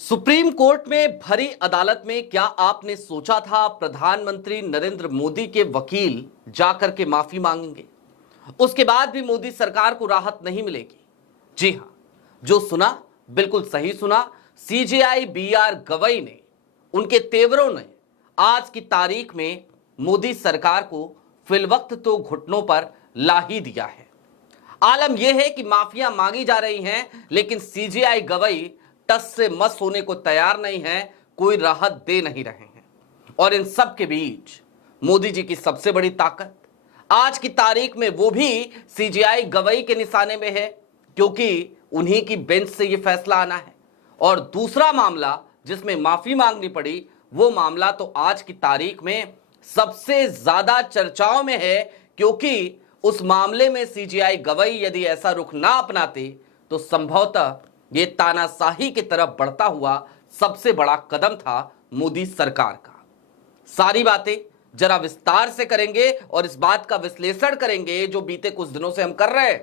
Supreme court में भरी अदालत में क्या आपने सोचा था प्रधानमंत्री नरेंद्र मोदी के वकील जाकर के माफी मांगेंगे? उसके बाद भी मोदी सरकार को राहत नहीं मिलेगी। जी हां, जो सुना बिल्कुल सही सुना। सीजेआई बीआर गवई ने, उनके तेवरों ने आज की तारीख में मोदी सरकार को फिलवक्त तो घुटनों पर ला ही दिया है। आलम यह है कि माफिया मांगी जा रही हैं, लेकिन सीजेआई गवई टस से मस होने को तैयार नहीं है, कोई राहत दे नहीं रहे हैं। और इन सब के बीच मोदी जी की सबसे बड़ी ताकत आज की तारीख में वो भी सीजेआई गवई के निशाने में है, क्योंकि उन्हीं की बेंच से ये फैसला आना है। और दूसरा मामला जिसमें माफी मांगनी पड़ी, वो मामला तो आज की तारीख में सबसे ज्यादा चर्चाओं में है, क्योंकि उस मामले में सीजेआई गवई यदि ऐसा रुख ना अपनाते तो संभवतः ये तानाशाही की तरफ बढ़ता हुआ सबसे बड़ा कदम था मोदी सरकार का। सारी बातें जरा विस्तार से करेंगे और इस बात का विश्लेषण करेंगे जो बीते कुछ दिनों से हम कर रहे हैं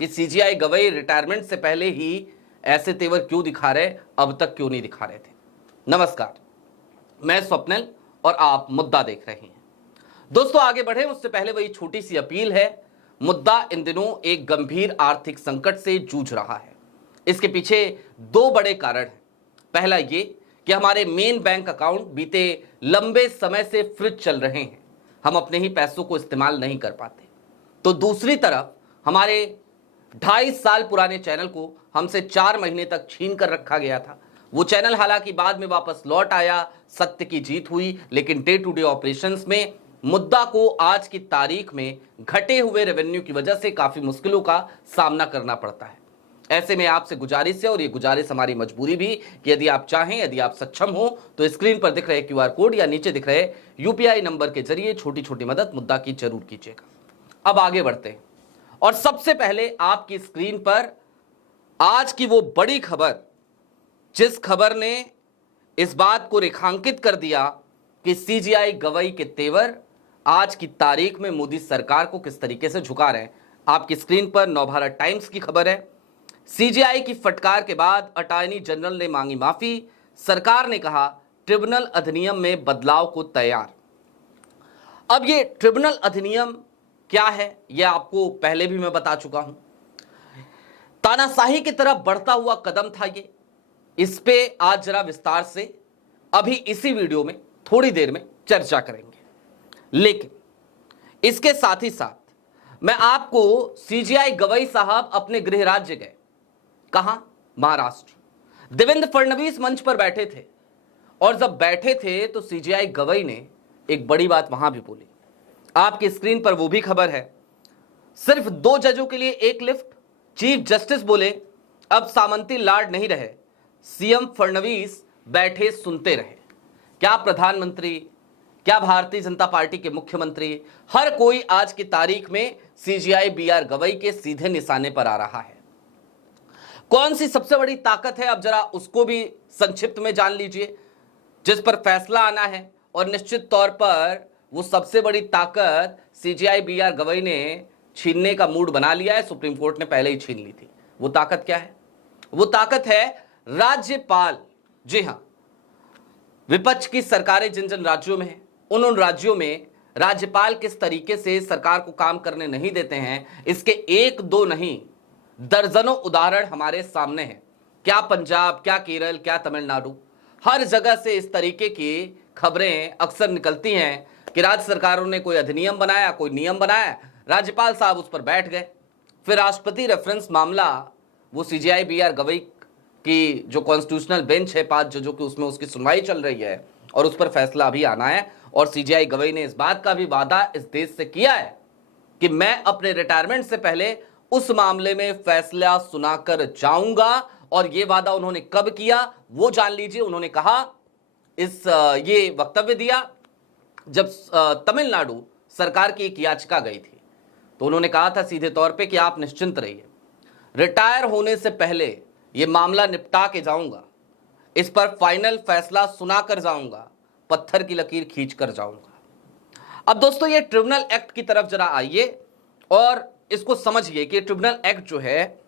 कि सीजेआई गवई रिटायरमेंट से पहले ही ऐसे तेवर क्यों दिखा रहे, अब तक क्यों नहीं दिखा रहे थे। नमस्कार, मैं स्वप्निल और आप मुद्दा देख रहे हैं। दोस्तों, आगे बढ़े उससे पहले वही छोटी सी अपील है। मुद्दा इन दिनों एक गंभीर आर्थिक संकट से जूझ रहा है। इसके पीछे दो बड़े कारण हैं। पहला ये कि हमारे मेन बैंक अकाउंट बीते लंबे समय से फ्रीज चल रहे हैं, हम अपने ही पैसों को इस्तेमाल नहीं कर पाते। तो दूसरी तरफ हमारे 2.5 साल पुराने चैनल को हमसे 4 महीने तक छीन कर रखा गया था। वो चैनल हालांकि बाद में वापस लौट आया, सत्य की जीत हुई, लेकिन डे टू डे ऑपरेशंस में मुद्दा को आज की तारीख में घटे हुए रेवेन्यू की वजह से काफी मुश्किलों का सामना करना पड़ता है। ऐसे में आपसे गुजारिश है, और ये गुजारिश हमारी मजबूरी भी, कि यदि आप चाहें, यदि आप सक्षम हो, तो स्क्रीन पर दिख रहे क्यूआर कोड या नीचे दिख रहे यूपीआई नंबर के जरिए छोटी छोटी मदद मुद्दा की जरूर कीजिएगा। अब आगे बढ़ते हैं, और सबसे पहले आपकी स्क्रीन पर आज की वो बड़ी खबर, जिस खबर ने इस बात को रेखांकित कर दिया कि सीजेआई गवई के तेवर आज की तारीख में मोदी सरकार को किस तरीके से झुका रहे हैं। आपकी स्क्रीन पर नवभारत टाइम्स की खबर है। सीजेआई की फटकार के बाद अटॉर्नी जनरल ने मांगी माफी, सरकार ने कहा ट्रिब्यूनल अधिनियम में बदलाव को तैयार। अब ये ट्रिब्यूनल अधिनियम क्या है, यह आपको पहले भी मैं बता चुका हूं। तानाशाही की तरफ बढ़ता हुआ कदम था ये। इस पे आज जरा विस्तार से अभी इसी वीडियो में थोड़ी देर में चर्चा करेंगे, लेकिन इसके साथ ही साथ मैं आपको सीजेआई गवई साहब अपने गृह राज्य गए। कहां? महाराष्ट्र। देवेंद्र फडणवीस मंच पर बैठे थे, और जब बैठे थे तो सीजेआई गवई ने एक बड़ी बात वहां भी बोली। आपकी स्क्रीन पर वो भी खबर है। सिर्फ 2 जजों के लिए एक लिफ्ट। चीफ जस्टिस बोले अब सामंती लाड नहीं रहे, सीएम फडणवीस बैठे सुनते रहे। क्या प्रधानमंत्री, क्या भारतीय जनता पार्टी के मुख्यमंत्री, हर कोई आज की तारीख में सीजेआई बीआर गवई के सीधे निशाने पर आ रहा है। कौन सी सबसे बड़ी ताकत है, अब जरा उसको भी संक्षिप्त में जान लीजिए, जिस पर फैसला आना है। और निश्चित तौर पर वो सबसे बड़ी ताकत सीजेआई बीआर गवई ने छीनने का मूड बना लिया है। सुप्रीम कोर्ट ने पहले ही छीन ली थी। वो ताकत क्या है? वो ताकत है राज्यपाल। जी हां, विपक्ष की सरकारें जिन जिन राज्यों में हैं, उन राज्यों में राज्यपाल किस तरीके से सरकार को काम करने नहीं देते हैं, इसके 1-2 नहीं, दर्जनों उदाहरण हमारे सामने हैं। क्या पंजाब, क्या केरल, क्या तमिलनाडु, हर जगह से इस तरीके की खबरें अक्सर निकलती हैं कि राज्य सरकारों ने कोई अधिनियम बनाया, कोई नियम बनाया, राज्यपाल साहब उस पर बैठ गए। फिर राष्ट्रपति रेफरेंस मामला, वो सीजेआई बीआर गवई की जो कॉन्स्टिट्यूशनल बेंच है 5 जजों की, उसमें उसकी सुनवाई चल रही है और उस पर फैसला अभी आना है। और सीजेआई गवई ने इस बात का भी वादा इस देश से किया है कि मैं अपने रिटायरमेंट से पहले उस मामले में फैसला सुनाकर जाऊंगा। और ये वादा उन्होंने कब किया वो जान लीजिए। उन्होंने कहा, ये वक्तव्य दिया जब तमिलनाडु सरकार की एक याचिका गई थी, तो उन्होंने कहा था सीधे तौर पे कि आप निश्चिंत रहिए, रिटायर होने से पहले ये मामला निपटा के जाऊंगा, इस पर फाइनल फैसला सुनाकर जाऊंगा, पत्थर की लकीर खींच कर जाऊंगा। अब दोस्तों, ये ट्रिब्यूनल एक्ट की तरफ जरा आइए और इसको समझिए कि ट्रिब्यूनल एक्ट जो है,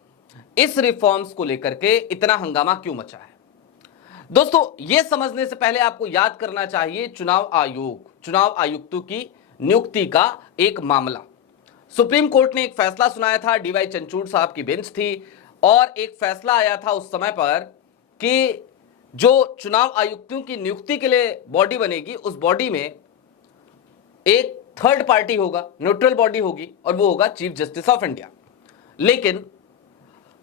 इस रिफॉर्म्स को लेकर के इतना हंगामा क्यों मचा है। दोस्तों, यह समझने से पहले आपको याद करना चाहिए चुनाव आयोग, चुनाव आयुक्तों की नियुक्ति का एक मामला। सुप्रीम कोर्ट ने एक फैसला सुनाया था, डीवाई चंद्रचूड़ साहब की बेंच थी, और एक फैसला आया था उस समय पर कि जो चुनाव आयुक्तों की नियुक्ति के लिए बॉडी बनेगी, उस बॉडी में एक थर्ड पार्टी होगा, न्यूट्रल बॉडी होगी, और वो होगा चीफ जस्टिस ऑफ इंडिया। लेकिन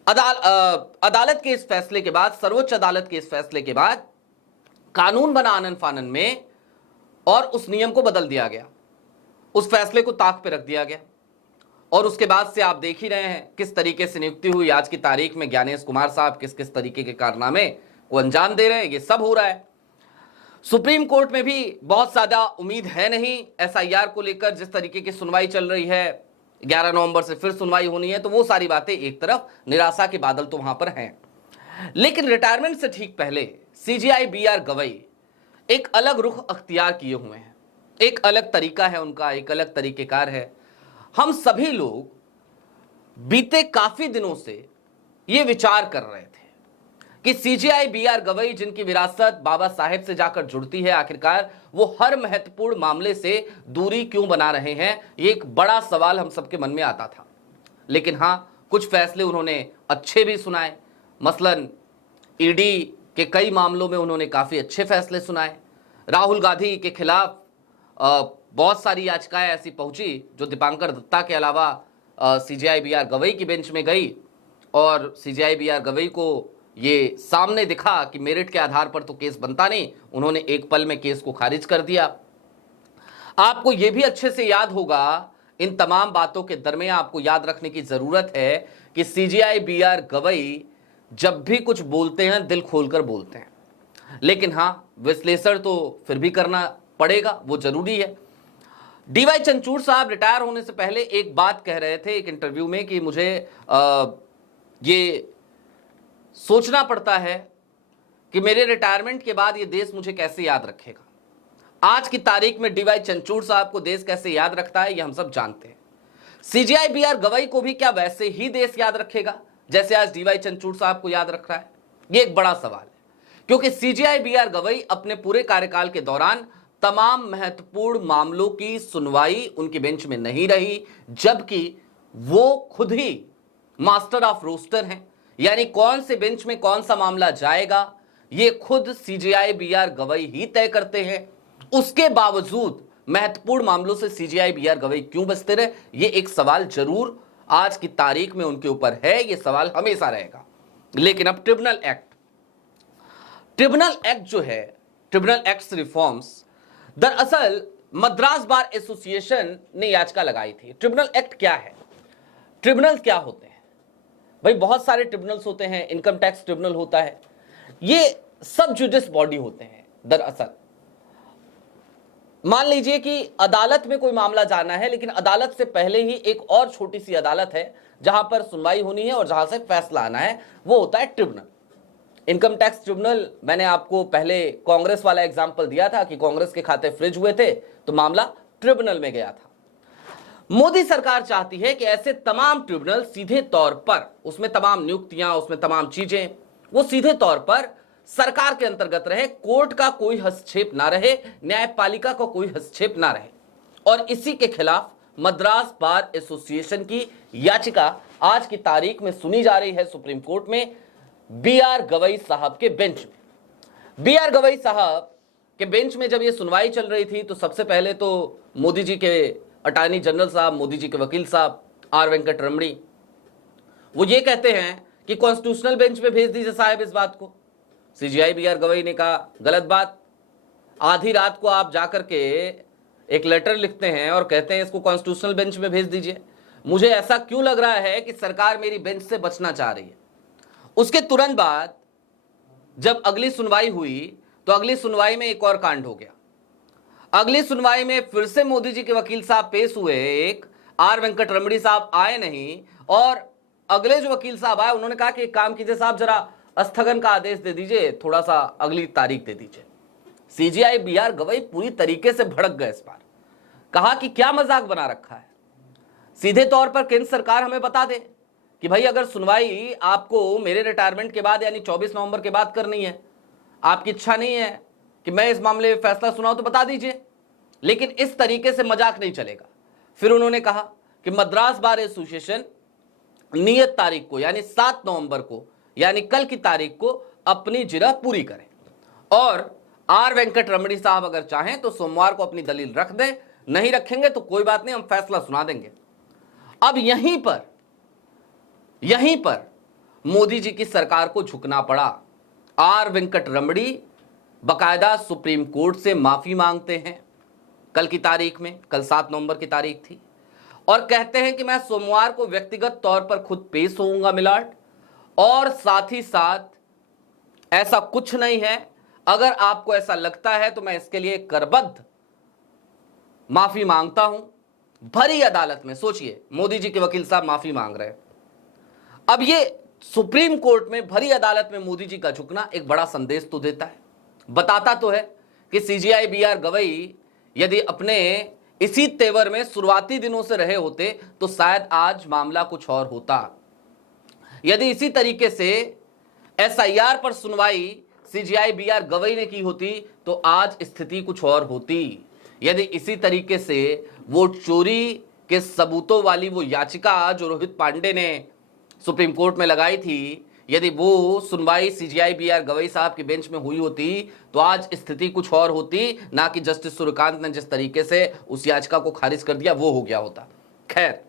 अदालत के इस फैसले के बाद, सर्वोच्च अदालत के इस फैसले के बाद कानून बना आनन फानन में, और उस नियम को बदल दिया गया, उस फैसले को ताक पे रख दिया गया। और उसके बाद से आप देख ही रहे हैं किस तरीके से नियुक्ति हुई। आज की तारीख में ज्ञानेश कुमार साहब किस किस तरीके के कारनामे को अंजाम दे रहे हैं, ये सब हो रहा है। सुप्रीम कोर्ट में भी बहुत ज्यादा उम्मीद है नहीं एसआईआर को लेकर। जिस तरीके की सुनवाई चल रही है, 11 नवंबर से फिर सुनवाई होनी है, तो वो सारी बातें एक तरफ, निराशा के बादल तो वहां पर हैं। लेकिन रिटायरमेंट से ठीक पहले सीजेआई बीआर गवई एक अलग रुख अख्तियार किए हुए हैं, एक अलग तरीका है उनका, एक अलग तरीकेकार है। हम सभी लोग बीते काफी दिनों से ये विचार कर रहे थे कि सीजेआई बीआर गवई, जिनकी विरासत बाबा साहेब से जाकर जुड़ती है, आखिरकार वो हर महत्वपूर्ण मामले से दूरी क्यों बना रहे हैं, ये एक बड़ा सवाल हम सबके मन में आता था। लेकिन हां, कुछ फैसले उन्होंने अच्छे भी सुनाए। मसलन ईडी के कई मामलों में उन्होंने काफी अच्छे फैसले सुनाए। राहुल गांधी के खिलाफ बहुत सारी याचिकाएं ऐसी पहुंची जो दीपांकर दत्ता के अलावा सीजेआई बीआर गवई की बेंच में गई, और सीजेआई बीआर गवई को ये सामने दिखा कि मेरिट के आधार पर तो केस बनता नहीं, उन्होंने एक पल में केस को खारिज कर दिया। आपको यह भी अच्छे से याद होगा, इन तमाम बातों के दरमियान आपको याद रखने की जरूरत है कि सीजेआई बीआर गवई जब भी कुछ बोलते हैं दिल खोलकर बोलते हैं। लेकिन हां, विश्लेषण तो फिर भी करना पड़ेगा, वो जरूरी है। डीवाई चंद्रचूड़ साहब रिटायर होने से पहले एक बात कह रहे थे एक इंटरव्यू में कि मुझे ये सोचना पड़ता है कि मेरे रिटायरमेंट के बाद ये देश मुझे कैसे याद रखेगा। आज की तारीख में डीवाई चंद्रचूड़ साहब को देश कैसे याद रखता है, ये हम सब जानते हैं। सीजेआई बीआर गवई को भी क्या वैसे ही देश याद रखेगा जैसे आज डीवाई चंद्रचूड़ साहब को याद रख रहा है? ये एक बड़ा सवाल है, क्योंकि सीजेआई बीआर गवई अपने पूरे कार्यकाल के दौरान तमाम महत्वपूर्ण मामलों की सुनवाई उनकी बेंच में नहीं रही, जबकि वो खुद ही मास्टर ऑफ रोस्टर हैं। यानी कौन से बेंच में कौन सा मामला जाएगा, ये खुद सीजेआई बीआर गवई ही तय करते हैं। उसके बावजूद महत्वपूर्ण मामलों से सीजेआई बीआर गवई क्यों बचते रहे, ये एक सवाल जरूर आज की तारीख में उनके ऊपर है, ये सवाल हमेशा रहेगा। लेकिन अब ट्रिब्यूनल एक्ट जो है, ट्रिब्यूनल एक्ट रिफॉर्म्स, दरअसल मद्रास बार एसोसिएशन ने याचिका लगाई थी। ट्रिब्यूनल एक्ट क्या है, ट्रिब्यूनल क्या होते हैं? भाई बहुत सारे ट्रिब्यूनल्स होते हैं, इनकम टैक्स ट्रिब्यूनल होता है, ये सब जुडिस बॉडी होते हैं। दरअसल मान लीजिए कि अदालत में कोई मामला जाना है, लेकिन अदालत से पहले ही एक और छोटी सी अदालत है जहां पर सुनवाई होनी है और जहां से फैसला आना है, वो होता है ट्रिब्यूनल। इनकम टैक्स ट्रिब्यूनल, मैंने आपको पहले कांग्रेस वाला एग्जांपल दिया था कि कांग्रेस के खाते फ्रिज हुए थे तो मामला ट्रिब्यूनल में गया था। मोदी सरकार चाहती है कि ऐसे तमाम ट्रिब्यूनल सीधे तौर पर, उसमें तमाम नियुक्तियां, उसमें तमाम चीजें, वो सीधे तौर पर सरकार के अंतर्गत रहे, कोर्ट का कोई हस्तक्षेप ना रहे, न्यायपालिका का कोई हस्तक्षेप ना रहे। और इसी के खिलाफ मद्रास बार एसोसिएशन की याचिका आज की तारीख में सुनी जा रही है सुप्रीम कोर्ट में, बीआर गवई साहब के बेंच में। बीआर गवई साहब के बेंच में जब ये सुनवाई चल रही थी तो सबसे पहले तो मोदी जी के अटॉर्नी जनरल साहब, मोदी जी के वकील साहब आर वेंकट रमणी, वो ये कहते हैं कि कॉन्स्टिट्यूशनल बेंच पे भेज दीजिए साहब इस बात को। सीजेआई बीआर गवई ने कहा गलत बात, आधी रात को आप जाकर के एक लेटर लिखते हैं और कहते हैं इसको कॉन्स्टिट्यूशनल बेंच में भेज दीजिए। मुझे ऐसा क्यों लग रहा है कि सरकार मेरी बेंच से बचना चाह रही है। उसके तुरंत बाद जब अगली सुनवाई हुई तो अगली सुनवाई में एक और कांड हो गया। अगली सुनवाई में फिर से मोदी जी के वकील साहब पेश हुए, एक आर वेंकट रमणी साहब आए नहीं, और अगले जो वकील साहब आए उन्होंने कहा कि एक काम कीजिए साहब, जरा स्थगन का आदेश दे दीजिए, थोड़ा सा अगली तारीख दे दीजिए। सीजेआई बीआर गवई पूरी तरीके से भड़क गए इस बार, कहा कि क्या मजाक बना रखा है। सीधे तौर पर केंद्र सरकार हमें बता दे कि भाई अगर सुनवाई आपको मेरे रिटायरमेंट के बाद यानी 24 नवंबर के बाद करनी है, आपकी इच्छा नहीं है कि मैं इस मामले में फैसला सुनाऊं तो बता दीजिए, लेकिन इस तरीके से मजाक नहीं चलेगा। फिर उन्होंने कहा कि मद्रास बार एसोसिएशन नियत तारीख को यानी 7 नवंबर को यानी कल की तारीख को अपनी जिरह पूरी करें और आर वेंकट रमणी साहब अगर चाहें तो सोमवार को अपनी दलील रख दें, नहीं रखेंगे तो कोई बात नहीं, हम फैसला सुना देंगे। अब यहीं पर मोदी जी की सरकार को झुकना पड़ा। आर वेंकट रमणी बकायदा सुप्रीम कोर्ट से माफी मांगते हैं कल की तारीख में, कल 7 नवंबर की तारीख थी, और कहते हैं कि मैं सोमवार को व्यक्तिगत तौर पर खुद पेश होऊंगा मिलाड, और साथ ही साथ ऐसा कुछ नहीं है, अगर आपको ऐसा लगता है तो मैं इसके लिए करबद्ध माफी मांगता हूं भरी अदालत में। सोचिए, मोदी जी के वकील साहब माफी मांग रहे हैं। अब ये सुप्रीम कोर्ट में भरी अदालत में मोदी जी का झुकना एक बड़ा संदेश तो देता है, बताता तो है कि सीजेआई बीआर गवई यदि अपने इसी तेवर में शुरुआती दिनों से रहे होते तो शायद आज मामला कुछ और होता। यदि इसी तरीके से एसआईआर पर सुनवाई सीजेआई बीआर गवई ने की होती तो आज स्थिति कुछ और होती। यदि इसी तरीके से वो चोरी के सबूतों वाली वो याचिका जो रोहित पांडे ने सुप्रीम कोर्ट में लगाई थी, यदि वो सुनवाई सीजेआई बीआर गवई साहब की बेंच में हुई होती तो आज स्थिति कुछ और होती, ना कि जस्टिस सूर्यकांत ने जिस तरीके से उस याचिका को खारिज कर दिया वो हो गया होता। खैर,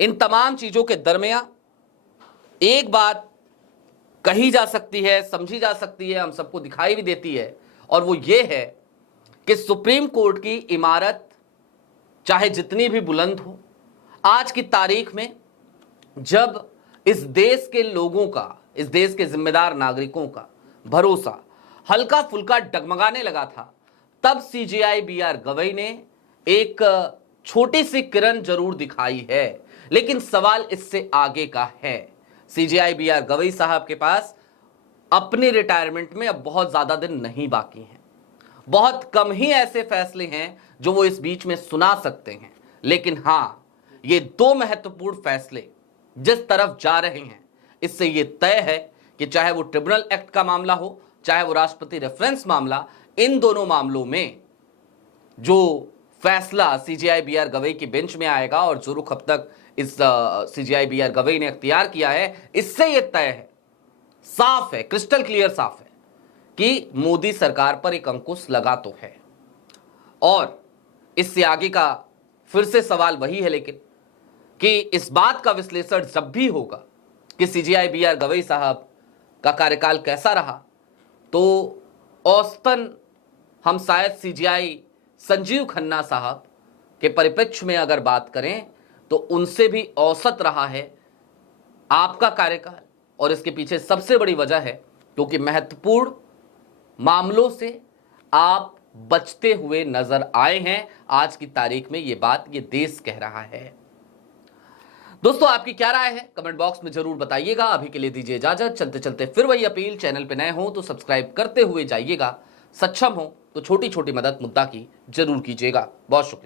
इन तमाम चीजों के दरमियान एक बात कही जा सकती है, समझी जा सकती है, हम सबको दिखाई भी देती है, और वो ये है कि सुप्रीम कोर्ट की इमारत चाहे जितनी भी बुलंद हो, आज की तारीख में जब इस देश के लोगों का, इस देश के जिम्मेदार नागरिकों का भरोसा हल्का फुल्का डगमगाने लगा था, तब सीजेआई बीआर गवई ने एक छोटी सी किरण जरूर दिखाई है। लेकिन सवाल इससे आगे का है। सीजेआई बीआर गवई साहब के पास अपनी रिटायरमेंट में अब बहुत ज्यादा दिन नहीं बाकी हैं। बहुत कम ही ऐसे फैसले हैं जो वो इस बीच में सुना सकते हैं, लेकिन हां, ये 2 महत्वपूर्ण फैसले जिस तरफ जा रहे हैं, इससे ये तय है कि चाहे वो ट्रिब्यूनल एक्ट का मामला हो, चाहे वो राष्ट्रपति रेफरेंस मामला, इन दोनों मामलों में जो फैसला सीजेआई बीआर गवई की बेंच में आएगा और जो रुख अब तक इस सीजेआई बीआर गवई ने अख्तियार किया है, इससे यह तय है, साफ है, क्रिस्टल क्लियर साफ है कि मोदी सरकार पर एक अंकुश लगा तो है। और इससे आगे का फिर से सवाल वही है लेकिन कि इस बात का विश्लेषण जब भी होगा कि सीजेआई बीआर गवई साहब का कार्यकाल कैसा रहा, तो औसतन हम शायद सीजेआई संजीव खन्ना साहब के परिप्रेक्ष्य में अगर बात करें तो उनसे भी औसत रहा है आपका कार्यकाल। और इसके पीछे सबसे बड़ी वजह है क्योंकि महत्वपूर्ण मामलों से आप बचते हुए नजर आए हैं। आज की तारीख में ये बात ये देश कह रहा है। दोस्तों, आपकी क्या राय है कमेंट बॉक्स में जरूर बताइएगा। अभी के लिए दीजिए इजाजत। चलते चलते फिर वही अपील, चैनल पे नए हो तो सब्सक्राइब करते हुए जाइएगा, सक्षम हो तो छोटी छोटी मदद मुद्दा की जरूर कीजिएगा। बहुत शुक्रिया।